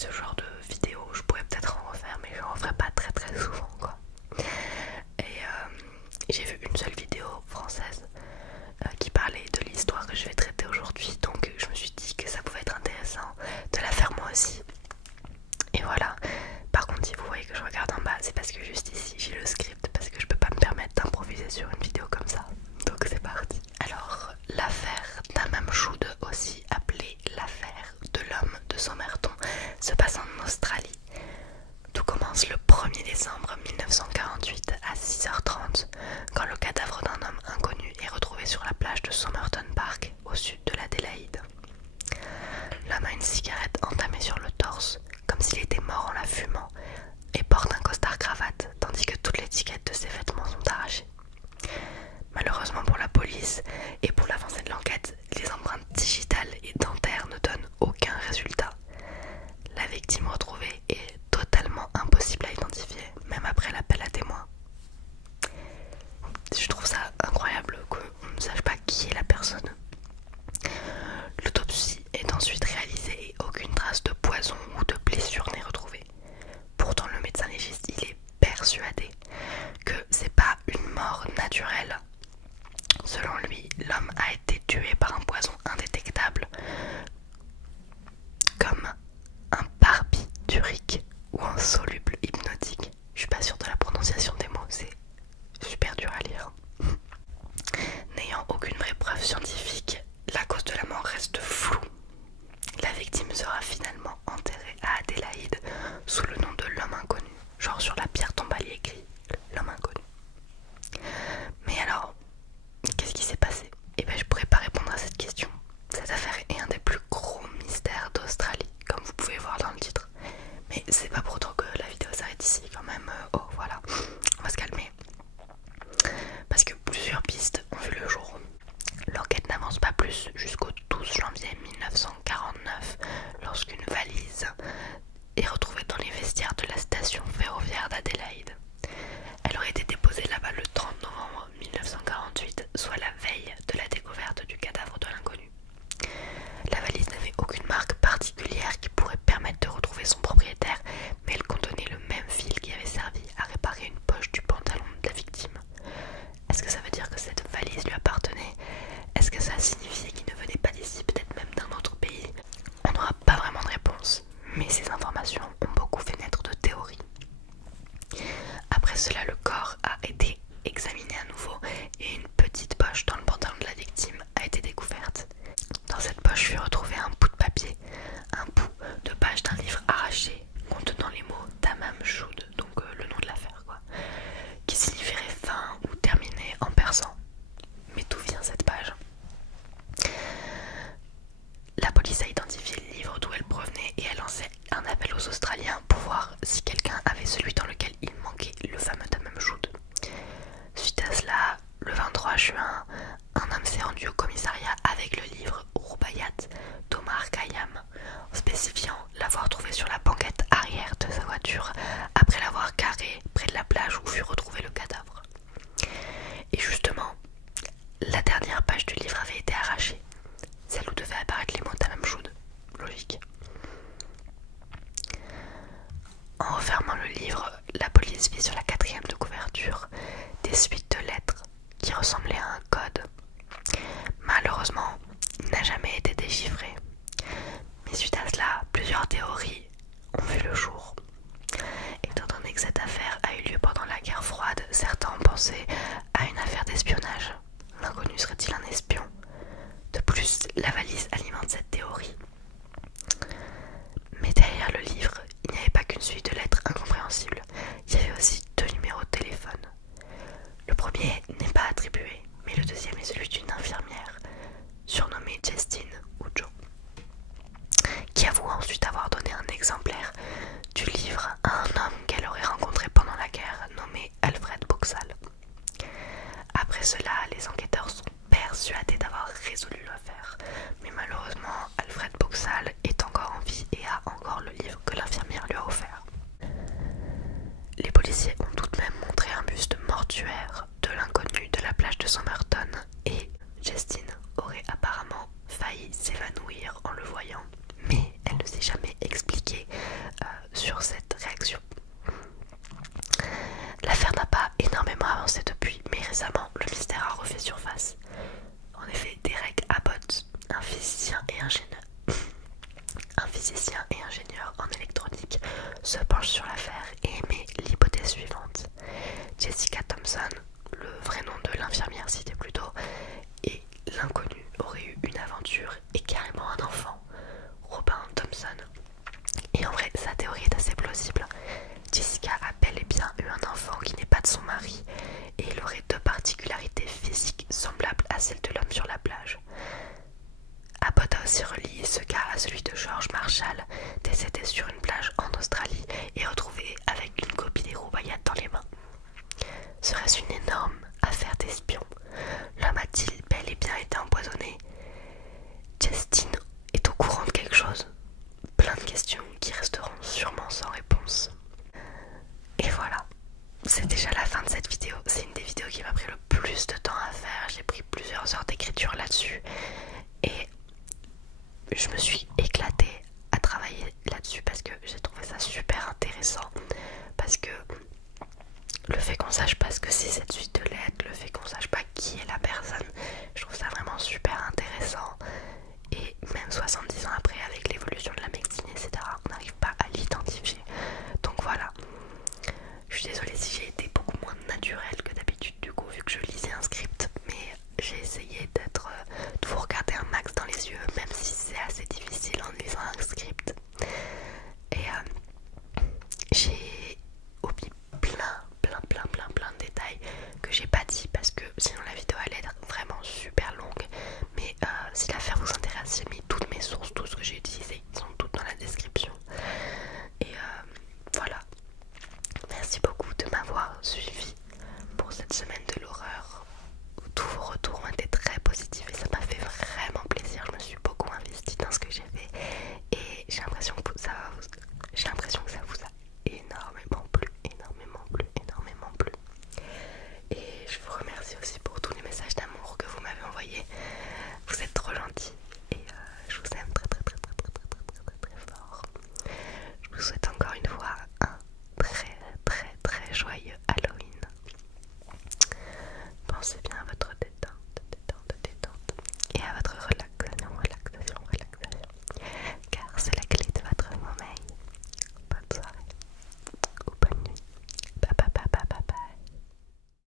ce genre de vidéos, je pourrais peut-être en refaire, mais j'en referai pas très très souvent quoi. Et j'ai vu une seule vidéo française qui parlait de l'histoire que je vais traiter aujourd'hui, donc je me suis dit que ça pouvait être intéressant de la faire moi aussi. Et voilà. Par contre, si vous voyez que je regarde en bas, c'est parce que juste ici j'ai le script, parce que je peux pas me permettre d'improviser sur une vidéo comme ça. Donc c'est parti. Alors, l'affaire d'Hammam Choud, aussi appelée l'affaire de l'homme de Somerton, se passe en Australie. Tout commence le 1er décembre 1948 à 6h30, quand le cadavre d'un homme inconnu est retrouvé sur la plage de Somerton Park, au sud de l'Adélaïde. L'homme a une cigarette entamée sur le torse, comme s'il était mort en la fumant, et porte un costard-cravate, tandis que toutes les étiquettes de ses vêtements sont arrachées. Malheureusement pour la police et pour l'avancée de l'enquête, les empreintes digitales et dentaires ne donnent aucun résultat. La victime retrouvée est totalement impossible à identifier, même après l'appel à témoins. Je trouve ça incroyable qu'on ne sache pas qui est la personne. L'autopsie est ensuite réalisée et aucune trace de poison ou de blessure n'est retrouvée. Pourtant, le médecin légiste, il est persuadé que c'est pas une mort naturelle. Selon lui, l'homme a été tué par un poison indétectable, comme un barbiturique ou un soluble hypnotique. Je suis pas sûre de la prononciation des mots, c'est super dur à lire. N'ayant aucune vraie preuve scientifique, la cause de la mort reste floue. La victime sera finalement enterrée à Adélaïde sous le nom de l'homme inconnu. Genre sur la pierre tombale écrit l'homme inconnu. Mais alors, qu'est-ce qui s'est passé? Eh bien, je pourrais pas répondre à cette question. Cette affaire est un des plus gros mystères d'Australie, comme vous pouvez voir dans le titre. Mais c'est pas pour autant que la vidéo s'arrête ici quand même. Oh voilà, on va se calmer. Parce que plusieurs pistes ont vu le jour. L'enquête n'avance pas plus jusqu'au 12 janvier 1949, lorsqu'une valise est retrouvée dans les vestiaires de la station ferroviaire d'Adélaïde. Elle aurait été déposée là-bas le 30 novembre 1948, soit la veille de la découverte du cadavre de l'inconnu. La valise n'avait aucune marque particulière qui pourrait permettre de retrouver son propriétaire, mais elle contenait le même fil qui avait servi à réparer une poche du pantalon de la victime. Est-ce que ça veut dire que cette valise lui appartenait? Est-ce que ça signifiait qu'il ne venait pas d'ici, peut-être même d'un autre pays? On n'aura pas vraiment de réponse, mais ces informations ont beaucoup fait naître de théories. Après cela, le corps a été examiné à nouveau et une petite poche dans le pantalon de la victime a été découverte. Dans cette poche fut retrouvé un bout de papier, un bout de page d'un livre arraché contenant les mots d'Hammam Choud, donc le nom de l'affaire quoi, qui signifierait fin ou terminé en persan. Mais d'où vient cette page? La police a identifié le livre d'où elle provenait et a lancé un appel aux Australiens se penche sur l'affaire et émet l'hypothèse suivante. Jessica Thompson, le vrai nom de l'infirmière citée plus tôt, et l'inconnu auraient eu une aventure et carrément un enfant, Robin Thompson. Et en vrai, sa théorie est assez plausible. Jessica a bel et bien eu un enfant qui n'est pas de son mari et il aurait deux particularités physiques semblables à celles de l'homme sur la plage. Abbott a aussi relié ce cas à celui de George Marshall, décédé sur une